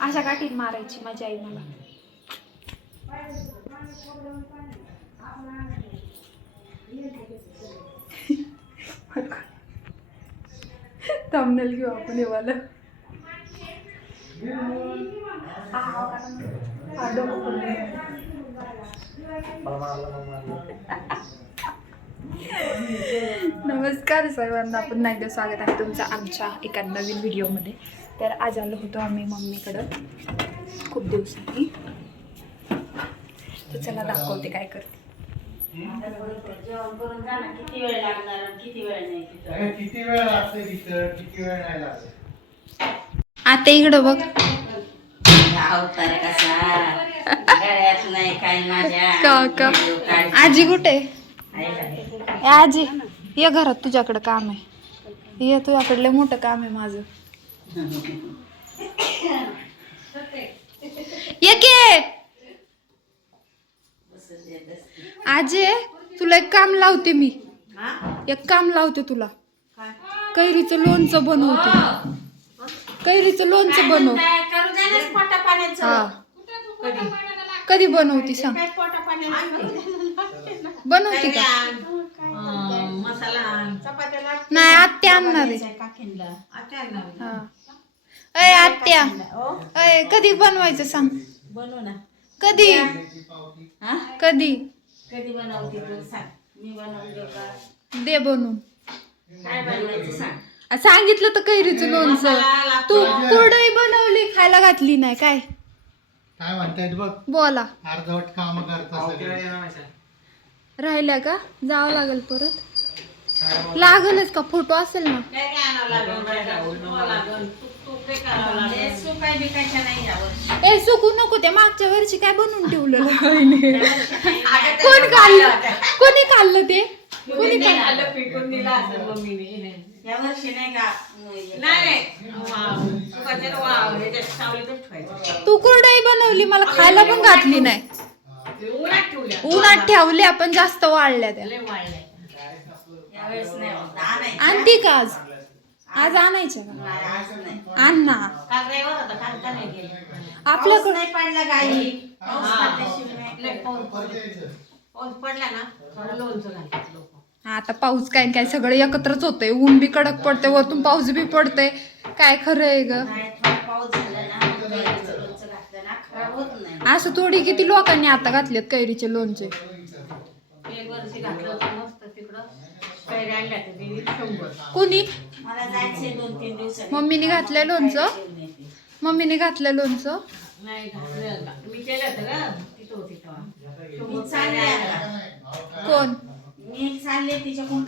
अशा काठीत मारायची माझी आई मला. तमनेल घेऊ आपण हे वाला नमस्कार सर्वांना पुन्हा एकदा स्वागत आहे तुमचं आमच्या एका नवीन व्हिडिओमध्ये तर आज आलो होतो आम्ही मम्मीकडं. खूप दिवसांनी. तर चला दाखवते काय करते. किती वेळ लागणार किती वेळ नाही किती वेळ लागते तिथं किती वेळ नाही लागत आता इकडं बघ. अवतार कसा गळ्यात नाही काय माझ्या आजी कुठे? आहे आजी ये घरात तुझ्याकडं काम आहे. ये तुझ्याकडलं मोठं काम आहे माझं. आजी तुला एक काम लावते मी. हा? एक काम लावते तुला. काय? कैरीचं लोणचं बनवते. कैरीचं लोणचं बनव. कधी? कधी बनवती सांग? बनवते का? मसाला. नाही आत्या आणणार आहे. अय आत्या. ओ, अय कधी बनवायचं सांग. बनव ना कधी? हा? कधी? कधी बनवते तू सांग. मी बनवून देऊ का दे बनवून. काय बनवायचं सांग. आ, सांगितलं तर कैरीचं लोणचं. तू कुरडई बनवली खायला घातली नाही काय? काय म्हणतायत बघ? बोला. अर्धवट काम करता सगळे. राहिल्या का? जावं लागेल परत. लागलच का? फोटो असेल ना. ए सुकू नको त्या मागच्या वर्षी काय बनवून ते कोण खाल्लं? कोणी खाल्लं ते? कोणी नाही खाल्लं, पिकून दिलं असेल मम्मीने. नाही. का? नाही. तू कुरडई बनवली मला खायला पण घातली नाही. ते उन्हात ठेवल्या. उन्हात ठेवल्या पण जास्त वाळल्या त्या. लय वाळल्या. यावेळेस नाही होत. आणायचं. आणती का आज? आज आणायच्या का? नाही, आज नाही. आण ना काल रविवार होता, काल का नाही गेले? आपल्याकडं- पाऊस नाही पडला काही पाऊस पडल्याशिवाय लय पाऊस. पडला. पाऊस पडला ना? थोडं लोणचं घालतात लोक. हा, आता पाऊस काय काय सगळं एकत्रच होतंय. ऊन बी कडक पडते वरतून पाऊस बी पडतंय. काय खरं आहे ग? नाही थोडा पाऊस झाला ना मग कैरीचं लोणचं घातलं ना खराब होत नाही. असं थोडी किती लोकांनी आता घातलेत कैरीचे लोणचे? एक वर्षी घातलं होतं मस्त तिकडं. आणल्या शंभर. कोणी? मला जायचंय दोन तीन दिवसांनी. मम्मीने घातलंय लोणचं. मम्मीने घातलं लोणचं? नाही घातलं का? मी केलं होतं का तिथं होती तेव्हा. मी चालले आता. कोण? मी चालले तिच्याकडून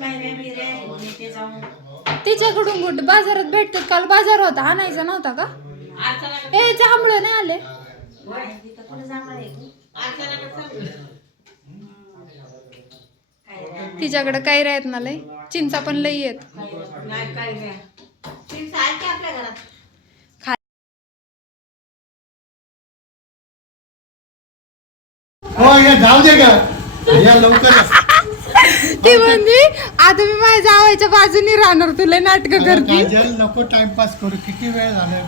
जाऊन कुठं? बाजारात भेटतात काल बाजार होता? आणायचा नव्हता का? अडचण ए जांभळं नाही आले. तिथं कुठे जाणार आहे तू? तिच्याकडे काही राहत ना लय. चिंचा पण लई येत नाही काय रे चिंच आहे की आपल्या घरात? खा हो या जाऊ दे का या लवकर या. ती म्हणली आता मी माझ्या जावायच्या बाजूनी राहणार तुला नाटक करते. नको टाइमपास करू. किती वेळ झालाय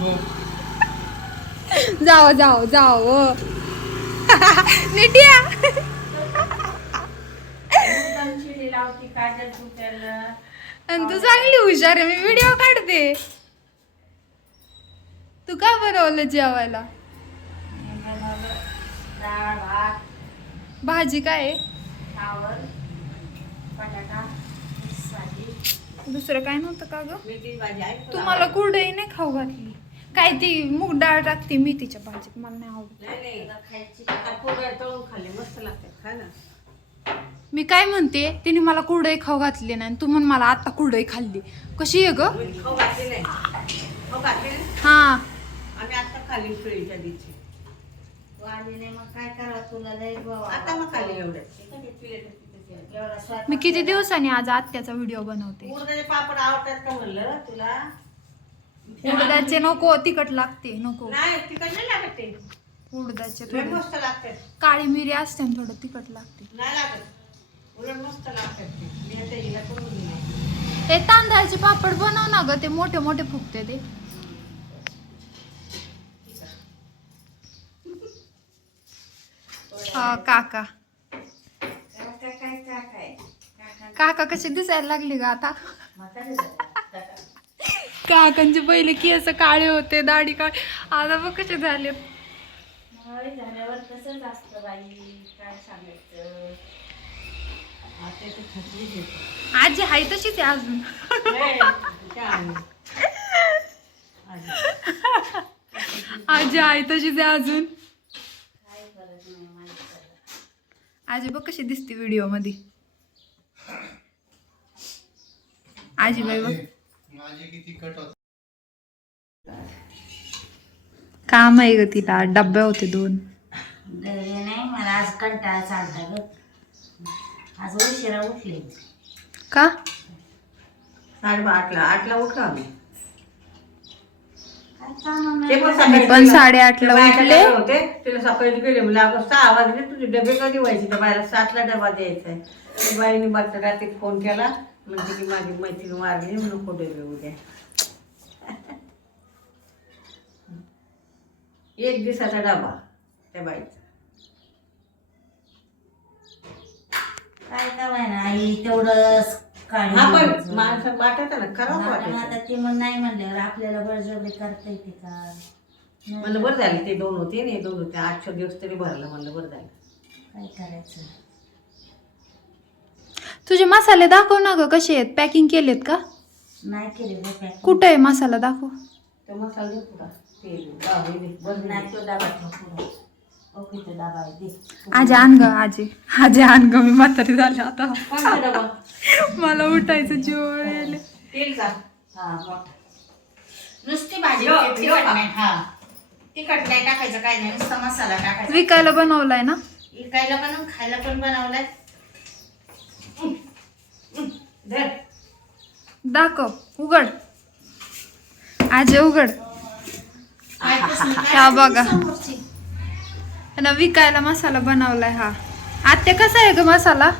जाओ जाओ जाओ नीट या. मुद्दाम शिडी लावती काजल फुटायला आणि तू चांगली हुशार आहे मी व्हिडिओ काढते. तू का बनवलं जेवायला? डाळ भात भाजी काय आहे? फ्लावर बटाटा मिक्स भाजी. दुसरं काय नव्हतं का ग? मेथी भाजी आहे का? तुम्हाला कुरडई नाही खाऊ घातली. काय ती मूग डाळ टाकते मेथीच्या भाजीत मला नाही आवडत. नाही नाही. एकदा खायची आता पोळ्या तळून खाल्ले मस्त लागतात खा ना. मी काय म्हणते तिने मला कुरडई खाऊ घातली नाही आणि तू म्हण मला आता कुरडई खाल्ली. कशी आहे ग? मी खाऊ घातली नाही. खाऊ घातली नाही? हा. आम्ही आता खाली शिळीच्या दिवशी. वाढलेले मग काय करावं तुला? लय आता मग खाली एवढं. एवढा स्वयंपाक मी किती दिवसांनी आज आत्याचा व्हिडिओ बनवते? उडदाचे पापड आवडतात का म्हणलं तुला? उडदाचे नको तिखट लागते नको. नाही तिकड नाही लागत ते. उडदाचे लय थोडे. मस्त लागतात. काळी मिरी असते ना थोडं तिखट लागते. नाही लागत. हे तांदळाचे पापड बनव ना ग ते मोठे मोठे फुगते ते. काका. काका कसे दिसायला लागले ग आता? काकांचे पहिले की असं काळे होते दाढी काळे. आता बघ कसे झाले. झाल्यावर बाई काय सांगायचं. आजी आहे तशीच आहे अजून. आजी आहे तशीच आहे अजून. आजी बघ कशी दिसते व्हिडिओमध्ये. आजी बाई बघ. काम आहे ग तिला डब्बे होते दोन. नाही मला आज कंटाळा चालता ग आज उशिरा उठले. का? साडेबा आठला आठला उठलो आम्ही. काय काम ते पण मी सकाळी पण गेलो. साडेआठला ते बाहेरच्या उठले. होते? तिला सकाळी गेले म्हणजे अगं सहा वाजले तुझे डबे कधी व्हायचे? त्या बाहेर सातला डबा द्यायचा आहे. ती बाईने बघता रात्री फोन केला. म्हणजे की माझी मैत्रीण म्हणून नको डबे उद्या? एक दिवसाचा डबा त्या बाईचा. काय ना आई तेवढंच काढून हा पण घ्यायचं. माणसं वाटत ना खराब आता आता वाटायचं. ते मग नाही म्हणल्यावर आपल्याला बळजबरी करता येते का? म्हणलं बरं झालं ते दोन होते नाही दोन होते. आठशे दिवस तरी भरलं म्हणलं बरं झालं. काय करायचं? तुझे मसाले दाखव ना ग कसे आहेत? पॅकिंग केलेत का? नाही केले पॅकिंग. कुठे आहे मसाला दाखव? तर मसाला दे पुरा तेल बरं नाही नाही तो डबा ठेव पुढं. आजी आण ग आजी. आजी आण ग मी म्हातारी झाले आता. मला उठायचं जीव यायले. तेल का हा मोठा नुसती भाजी तिखट? नाही हा. तिखट नाही टाकायचं काय नाही. नुसता मसाला टाकायचा. विकायला बनवलाय ना? विकायला पण खायला पण बनवलाय. धर. दाखव उघड. आजी उघड. हा बघा. आणि विकायला मसाला बनवलाय हा. आत्या कसा आहे ग मसाला?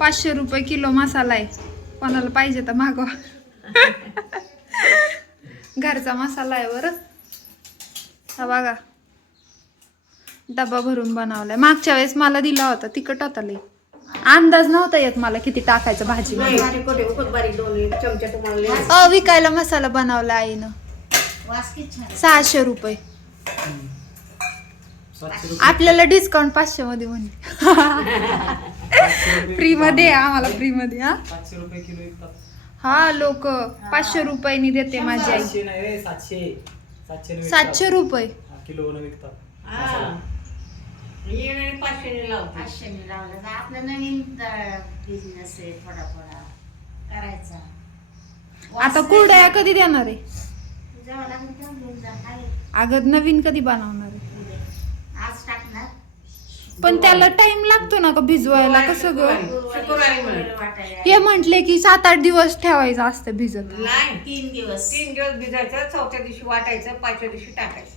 पाचशे रुपये किलो. मसाला आहे. कोणाला पाहिजे तर मागवा. घरचा मसाला आहे बरं. हा बघा. डबा भरून बनवलाय. मागच्या वेळेस मला दिला होता तिखट होता लई. अंदाज नव्हता येत मला किती टाकायचं भाजी. अ विकायला मसाला बनवला आईनं. सहाशे रुपये. आपल्याला डिस्काउंट पाचशे मध्ये म्हणले फ्री मध्ये आहे आम्हाला फ्री मध्ये हा? सातशे रुपये किलो विकतात. हा लोक पाचशे रुपयानी देते माझी आई. सातशे नाही रे सातशे. सातशे ने सातशे रुपये. किलो विकतात. हा. येण आणि पाचशेने लावते. पाचशेने लावलं. तर आपला नवीन बिझनेस आहे थोडा थोडा करायचा. आता कुरड्या कधी देणार आहे? जेव्हा लागेल तेव्हा घेऊन जा काय अगं नवीन कधी बनवणार आहे उद्या. आज टाकणार पण त्याला टाइम लागतो ना का भिजवायला कसं ग? शुक्रवारी हे म्हंटले की सात आठ दिवस ठेवायचं असतं भिजत. नाही. तीन दिवस. तीन दिवस भिजायचं चौथ्या दिवशी वाटायचं पाचव्या दिवशी टाकायचं.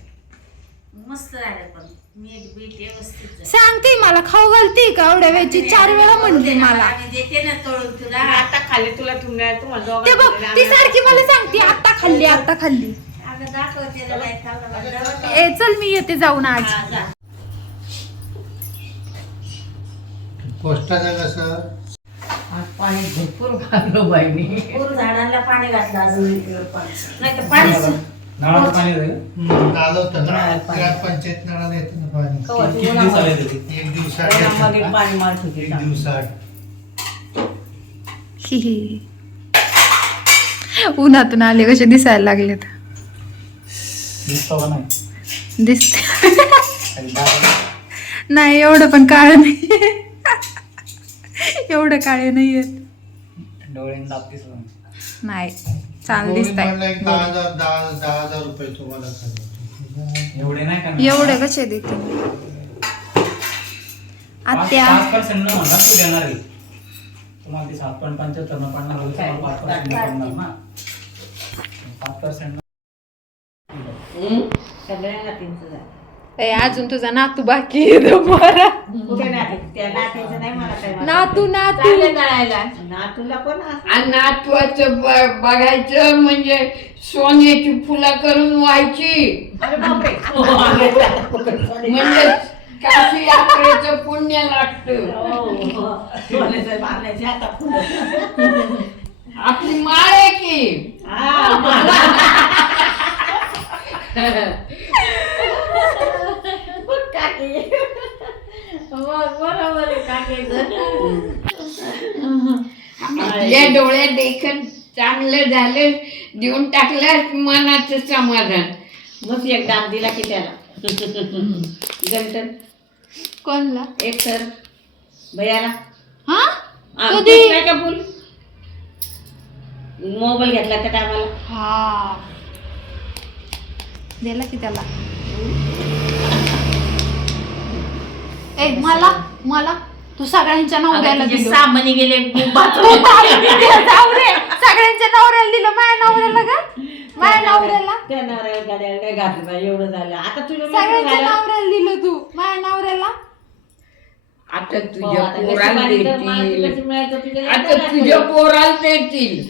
मस्त राहिलं पण. मीठ बीट व्यवस्थित झालं. सांगते मला खाऊ घालते का? एवढ्या वेळची चार वेळा म्हणली मला. आम्ही देते ना तळून तुला. आणि आता खाल्ले तुला तुम्हाला तुम्हाला ते बघ दोघांना ती सारखी मला सांगते आता खाल्ली आता खाल्ली. अगं दाखवते ना बाई, खाऊ घाल. ए चल मी येते जाऊन आज. हा, जा. पोस्टाचं कसं? आज पाणी भरपूर घाललो बाईने. पूर झाडांना पाणी घातलं अजून नाही तर पाणी नळाला पाणी जाईल हम्म, आलं होतं ना? ग्रामपंचायत नळाला येतं ना पाणी. किती दिवसाला येते ते? एक दिवसात मध्ये येतं. पाणी मारत होते एक दिवसात हि हि. उन्हातून आले कसे दिसायला लागलेत. दिसतो का नाही. दिसते नाही एवढं पण काळ नाही. एवढं काळे नाही आहेत दिसत नाही. रुपये तुम्हाला खर्च. एवढे नाही का? एवढे कसे देते? आत्या. आहे. सगळ्यांना झालं. ए, अजून तुझा नातू बाकी आहे तो बरा. कुठे नाही त्या नात्याचं नाही मला काय माहिती. नातू नातू नातूला पण असं. आणि नातवाचं ब- बघायचं म्हणजे सोन्याची फुलं करून व्हायची अरे बापरे म्हणजे काशी यात्रेचं पुण्य लागतं हो, सोन्याचं बांधायचे आता पुढं. आपली माळ आहे की हा, मला. बघ काकी. मग बरोबर आहे काकीचं. आपल्या डोळ्यात देखत चांगलं झालं देऊन टाकलं मनाचं समाधान. मग एक डाग दिला की त्याला. गंटन कोणला? एक सर. भैयाला. हा? कधी? नाही का बोल मोबाईल घेतला त्या टायमाला. हा. दिला की त्याला. ए मला मला तू सगळ्यांच्या नवऱ्याला दिलं. सामाने गेले जाऊ रे सगळ्यांच्या नवऱ्याला दिलं माझ्या नवऱ्याला का माझ्या नवऱ्याला त्या नवऱ्याला गाड्या घातलं एवढं झालं. आता तुझ्या सगळ्यांच्या झालं नवऱ्याला दिलं तू माझ्या नवऱ्याला. आता तुझ्या पोराला देतील. आता तुझ्या. पोराला देतील.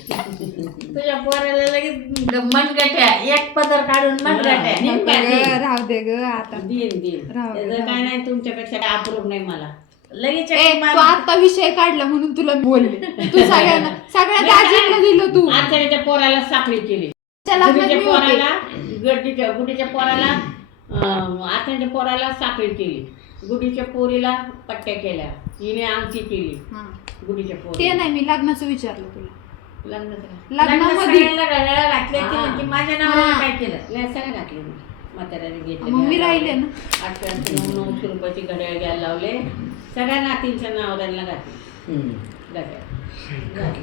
तुझ्या पोराला लगेच मनगट्या एक पदर काढून मनगट्या निम नको काय ग, दे. राहू दे ग आता. देईन देईन त्याचं काय. नाही तुमच्यापेक्षा काय अप्रूप नाही मला. लगेच ए एक तू मान- आता विषय काढला म्हणून तुला बोलले. तू सगळ्यांना सगळ्या दाजींना दिलं तू. आचार्याच्या पोराला साखळी केली. लग्नात गुडीच्या मी होते. पोराला गड्डीच्या गुडीच्या पोराला आचार्याच्या पोराला साखळी केली. गुडीच्या पोरीला पट्ट्या केल्या. हिने आमची केली. गुडीच्या ते पोरी नाही मी लग्नाचं विचारलं तुला. लग्न झालं. लग्नामध्ये? सगळ्यांना घड्याळा घातल्या ती हा. म्हणते, माझ्या नावाला हा. काय केलं? नाही सगळं घातले मी. म्हाताऱ्याने घेतले मग मी राहिले ना. आठशे आठशे नऊ नऊशे रुपयाची घड्याळ घ्यायला लावले. सगळ्या नातींच्या घातले. घड्याळ. घातले.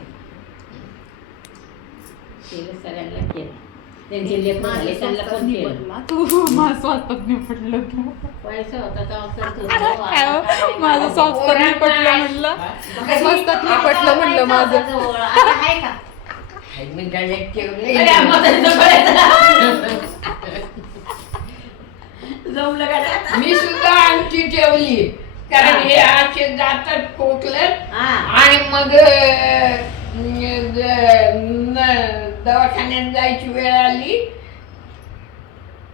केलं सगळ्यांना केलं. त्यांचे लेख झाले त्यांना स्वस्तात पण नाही केलं पडला. तू माझं स्वस्तात नाही पडलं तू. पैसा होता तेव्हा करत होतो. काय हो? माझं. स्वस्तात नाही पडलं म्हणलं. स्वस्तात नाही पडलं म्हणलं माझं. आता आहे का? मी. जमलं का नाही सुद्धा अंगठी ठेवली. कारण हे. असे जातात हा. आणि मग अं, द- न- दवाखान्यात जायची वेळ आली.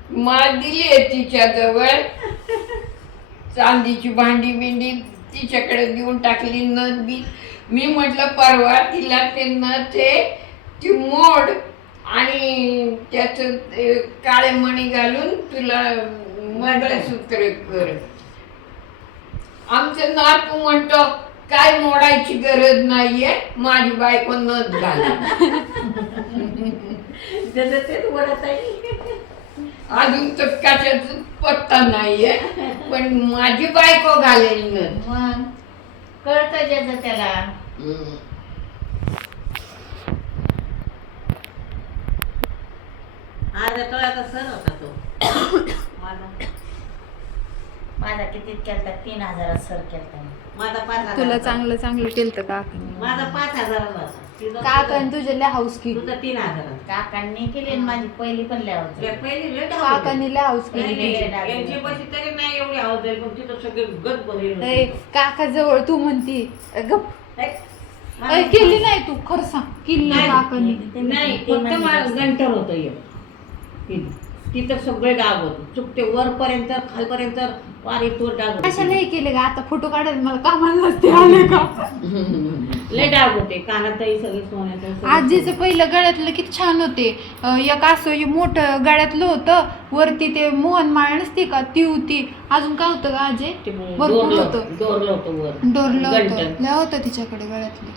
माळ दिली आहे तिच्याजवळ. चांदीची भांडी बिंडी तिच्याकडे देऊन टाकली नथ बी. मी म्हटलं परवा तिला ते नथ आहे ती मोड आणि त्याच काळे मणी घालून तुला मंगळसूत्र कर. आमचं नातू म्हणतो काय मोडायची गरज नाहीये माझी बायको घाल तेच बोलत आहे. अजून तर कशाच पत्ता नाहीये पण माझी बायको घालेल नथ. मग? कळतं ज्याचं त्याला. अर्धा तोळ्याचा सर होता तो. माझा. माझा किती केलता? तीन हजारात सर केलता मी. माझा पाच हजार तुला चांगलं चांगलं केलं का माझा पाच हजाराला. होता तिचा काका तुझे लय हाऊस केली तुझा तीन हजार. काकांनी केली आणि माझी पहिली पण लिहावं पहिली लय धावली. काकांनी लय हाऊस नाही, केली नाही. यांची पैसे तरी नाही एवढी आवाज जाईल पण तिथं सगळे गत भरेल काका जवळ तू म्हणती. गप. ए, केली नाही तू खरं सांग. केली नाही काकांनी नाही ते फक्त मला. गंटर होतं एक तिथं सगळे डाग होते. चुकते वरपर्यंत खालपर्यंत वार इथवर डाग होते. कशाला हे केले का? आता फोटो काढायला मला कामाला नसते आले का? लय डाग होते. कानातही सगळे सोन्याचं सगळं. आजीचं पहिलं गळ्यातलं किती छान होते. अं, एक असं हे मोठं गळ्यातलं होतं. वरती ते मोहन माळ नसते का? ती होती. अजून काय होतं का आजी? ते भरपूर दोरलं होतं. दोरलं होतं वर. डोरलं होतं. लय होतं तिच्याकडे गळ्यातलं.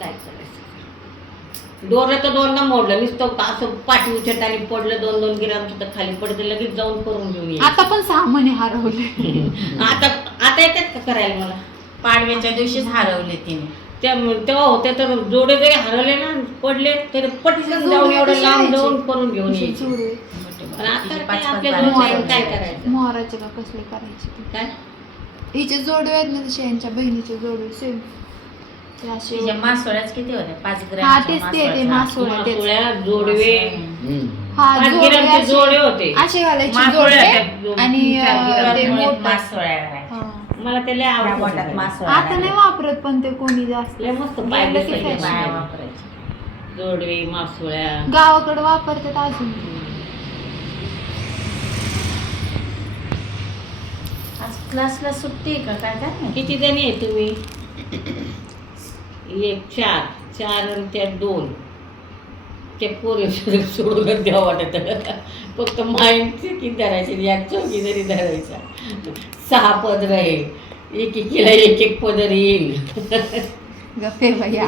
काय करायचं? दोरलं तर दोनदा मोडलं. नुसतं असं पाठी आणि पडलं दोन दोन गिराम तिथं खाली पडलं लगेच जाऊन करून घेऊन ये आता पण सहा महिने हरवले. आता आता येतात का करायला मला? पाडव्याच्या दिवशीच हरवले तिने. त्या तेव्हा होते तर जोडे जरी हरवले ना पडले तरी पटकन जाऊन एवढं लांब जाऊन करून घेऊन यायचे. जोडवे. पण आता काय आपल्या करायचं? मोहराचे का कसले करायचे ते? काय? हिचे जोडवे आहेत ना तसे यांच्या बहिणीचे जोडवे सेम तिच्या मासोळ्याच किती होत्या पाच हा तेच ते ते मासोळ्या तेच. मासोळ्या जोडवे. हा पाच जोडवे गिरामचे असे- जोडे होते. असे घालायचे मासोळ्या जोडवे त्या आणि तीन चार अं, गिराम ते मुळे मोठं. मासोळ्या घालायच्या. हा. मला ते लय. मासोळ्या आता नाही. वापरत पण ते कोणी जास्त. लय मस्त fashion. वापरायच्या जोडवे मासोळ्या गावाकडे वापरतात अजून. क्लासला सुट्टी आहे का? काय काय माहिती? किती जणी आहे तुम्ही? एक चार. चार आणि त्यात दोन. ते पोरे सोडूनच द्यावं वाटत. फक्त माइंड किती धरायचे या चौकी जरी धरायचा. सहा पदर आहे. एक एकीला एक एक पदर येईल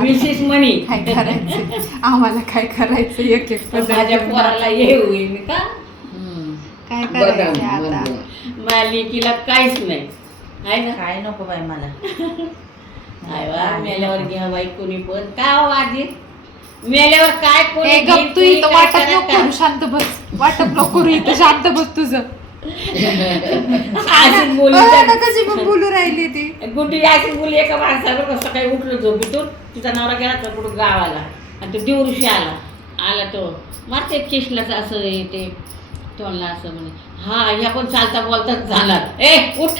विशेष म्हणी. काय करायचं? आम्हाला काय करायचं? एक एक पदर माझ्या. पोराला ये होईल का. काय करायचं. माझ्या लेकीला काहीच नाही. आहे ना? काय नको बाई मला. वा, मेल्यावर घ्या बाई कोणी पण. काय हो आजी मेल्यावर काय कोणी ए तू कोणी इथं काय वाटप करत नको? करू शांत बस. वाटप नको करू इथं शांत बस तुझं. अशीच बोलली अ, तर- ना कशी पण बोलू राहिली ती. गुड्डी अशीच बोलली एका माणसावर कसं काही उठलो झोपेतून तिचा नवरा गेला तर कुठं गावाला. आणि तो दिवशी आला. आला तो मारते केशलाच असं हे ते तोंडला असं म्हणे. हा ह्या पण चालता बोलताच जाणार ए उठ.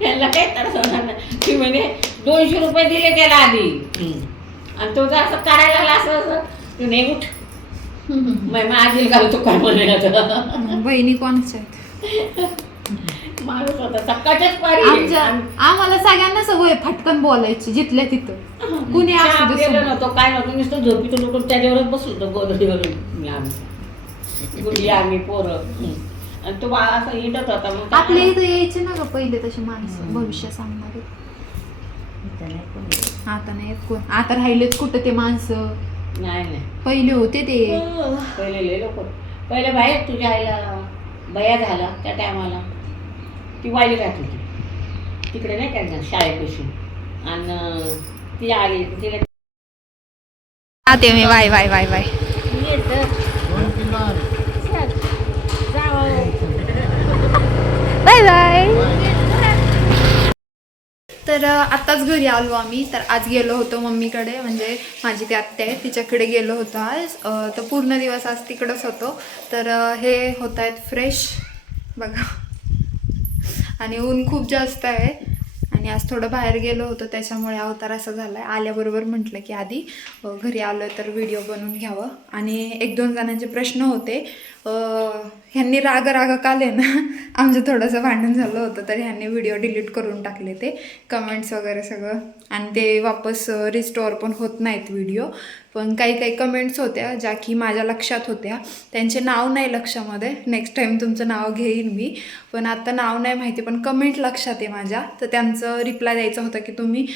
त्याला काय तर होणार नाही. ती म्हणे दोनशे रुपये दिले त्याला आधी. आणि तो जर असं काढायला लागला असं असं तू नाही उठ. मग आजीला घालतो काय म्हणे बहिणी कोणाच्या आहेत? माणूस होता सकाळच्याच पारी. आमच्या आम्हाला सगळ्यांना सवय फटकन बोलायची जिथल्या तिथं. कुणी असू चहा दे. नव्हतं काय नव्हतं नुसतं झोपीतून उठून त्याच्यावरच बसलो होतो गोदडीवर मी आम्ही गुडली आम्ही पोरं. आणि तो बा असं हिंडत होता मग काय- आपल्या इथं यायचे ना ग पहिले तसे माणसं. भविष्य सांगणारे. इथं नाही कोणी. आता नाही येत कोण. आता राहिलेच कुठं ते माणसं? नाही नाही. पहिले होते ते. पहिले लय लोक पहिले बाहेर तुझ्या आईला बया झाला त्या टायमाला. ती वाली राहत होती. तिकडे नाही काय ना शाळेपाशी? आणि ती आली. तिला आते मी. Bye bye bye bye. Bye bye तर आत्ताच घरी आलो आम्ही. तर आज गेलो होतो मम्मीकडे म्हणजे माझी ती आत्या आहे तिच्याकडे गेलो होतो आज. तर पूर्ण दिवस आज तिकडंच होतो. तर हे होत आहेत फ्रेश बघा. आणि ऊन खूप जास्त आहे. आणि आज थोडं बाहेर गेलो होतो त्याच्यामुळे अवतार असं झाला आहे आल्याबरोबर म्हटलं की आधी घरी आलो तर व्हिडिओ बनवून घ्यावं. आणि एक दोन जणांचे प्रश्न होते. ह्यांनी राग राग काले ना आमचं थोडंसं भांडण झालं होतं तर ह्यांनी व्हिडिओ डिलीट करून टाकले ते कमेंट्स वगैरे सगळं. आणि ते वापस रिस्टोअर पण होत नाहीत व्हिडिओ पण काही काही कमेंट्स होत्या ज्या की माझ्या लक्षात होत्या. त्यांचे नाव नाही लक्षामध्ये. नेक्स्ट टाईम तुमचं नाव घेईन मी. पण आता नाव नाही माहिती पण कमेंट लक्षात आहे माझ्या. तर त्यांचं रिप्लाय द्यायचं होतं की तुम्ही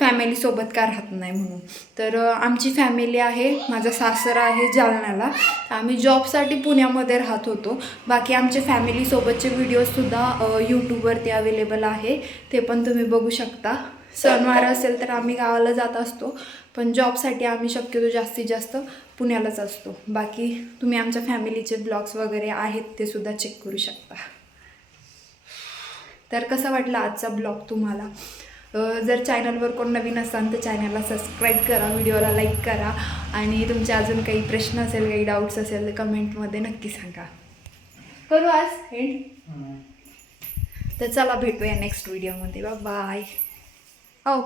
फॅमिलीसोबत का राहत नाही म्हणून. तर आमची फॅमिली आहे. माझा सासरा आहे जालन्याला. आम्ही जॉबसाठी पुण्या पुण्यामध्ये राहत होतो. बाकी आमचे फॅमिलीसोबतचे व्हिडिओजसुद्धा यूट्यूबवरती अवेलेबल आहे. ते पण तुम्ही बघू शकता. सणवार असेल तर आम्ही गावाला जात असतो. पण जॉबसाठी आम्ही शक्यतो जास्तीत जास्त पुण्यालाच असतो. बाकी तुम्ही आमच्या फॅमिलीचे ब्लॉग्स वगैरे आहेत ते सुद्धा चेक करू शकता. तर कसं वाटलं आजचा ब्लॉग तुम्हाला? जर चॅनलवर कोण नवीन असाल तर चॅनलला सबस्क्राईब करा व्हिडिओला लाईक करा. आणि तुमचे अजून काही प्रश्न असेल काही डाऊट्स असेल तर कमेंटमध्ये नक्की सांगा. करू आज? एंड तर चला भेटूया नेक्स्ट व्हिडिओमध्ये बा बाय हो